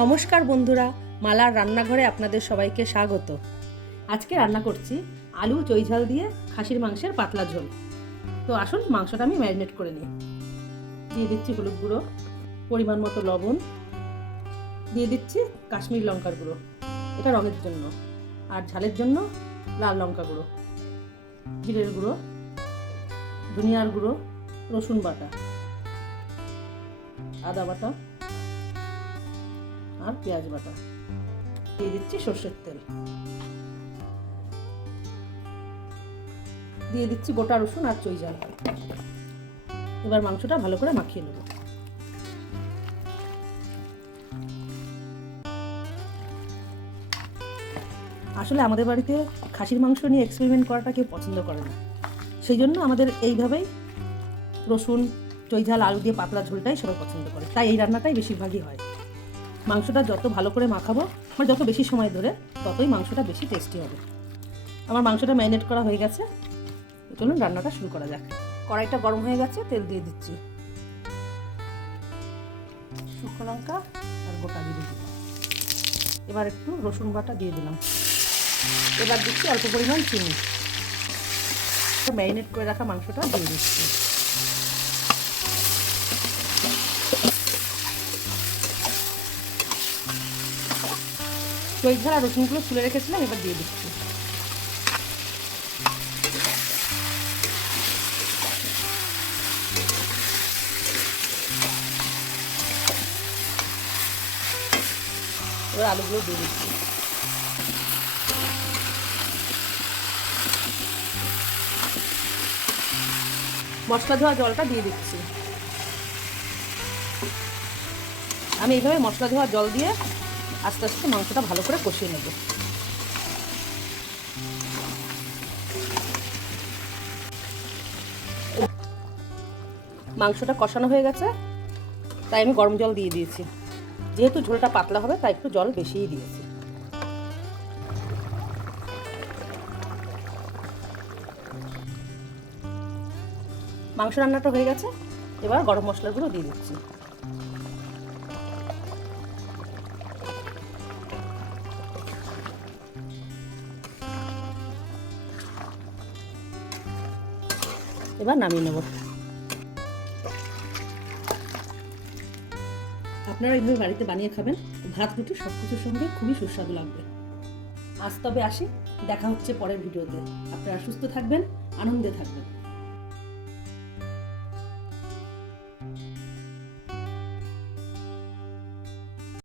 নমস্কার বন্ধুরা, মালার রান্নাঘরে আপনাদের সবাইকে স্বাগত। আজকে রান্না করছি আলু চই ঝাল দিয়ে খাসির মাংসের পাতলা ঝোল। তো আসুন মাংসটা আমি ম্যারিনেট করে নিই। দিয়ে দিচ্ছি হলুদ গুঁড়ো, পরিমাণ মতো লবণ, দিয়ে দিচ্ছি কাশ্মীর লঙ্কার গুঁড়ো, এটা রঙের জন্য, আর ঝালের জন্য লাল লঙ্কা গুঁড়ো, জিরের গুঁড়ো, ধনিয়ার গুঁড়ো, রসুন বাটা, আদা বাটা আর পেঁয়াজ বাটা, দিয়ে দিচ্ছি সর্ষের তেল, দিয়ে দিচ্ছি গোটা রসুন আর চই ঝাল। এবার মাংসটা ভালো করে মাখিয়ে নেব। আসলে আমাদের বাড়িতে খাসির মাংস নিয়ে এক্সপেরিমেন্ট করাটা কেউ পছন্দ করে না, সেই জন্য আমাদের এইভাবেই রসুন চই ঝাল আলু দিয়ে পাতলা ঝোলটাই সবাই পছন্দ করে, তাই এই রান্নাটাই বেশিরভাগই হয়। মাংসটা যত ভালো করে মাখাবো, মানে যত বেশি সময় ধরে, ততই মাংসটা বেশি টেস্টি হবে। আমার মাংসটা ম্যারিনেট করা হয়ে গেছে, চলুন রান্নাটা শুরু করা যাক। কড়াইটা গরম হয়ে গেছে, তেল দিয়ে দিচ্ছি, শুকনো লঙ্কা আর গোটা জিরে দিলাম, এবার একটু রসুন বাটা দিয়ে দিলাম, এবার দিচ্ছি অল্প পরিমাণ চিনি, ম্যারিনেট করে রাখা মাংসটা দিয়ে দিচ্ছি। চই ঝাল আর রসুনগুলো তুলে রেখেছিলাম, এবার দিয়ে দিচ্ছি। এবার আলুগুলো দিয়ে দিচ্ছি। মশলা ধোয়া জলটা দিয়ে দিচ্ছি। আমি এইভাবে মশলা ধোয়া জল দিয়ে আস্তে আস্তে মাংসটা ভালো করে কষিয়ে নেব। মাংসটা কষানো হয়ে গেছে, তাই আমি গরম জল দিয়ে দিয়েছি। যেহেতু ঝোলটা পাতলা হবে, তাই একটু জল বেশিই দিয়েছি। মাংস রান্নাটা হয়ে গেছে, এবার গরম মশলাগুলো দিয়ে দিচ্ছি। এবার নামিয়ে নেব। আপনারা এইভাবে বাড়িতে বানিয়ে খাবেন, ভাত রুটি সব কিছুর সঙ্গে খুবই সুস্বাদু লাগবে। আজ তবে আসি, দেখা হচ্ছে পরের ভিডিওতে। আপনারা সুস্থ থাকবেন, আনন্দে থাকবেন।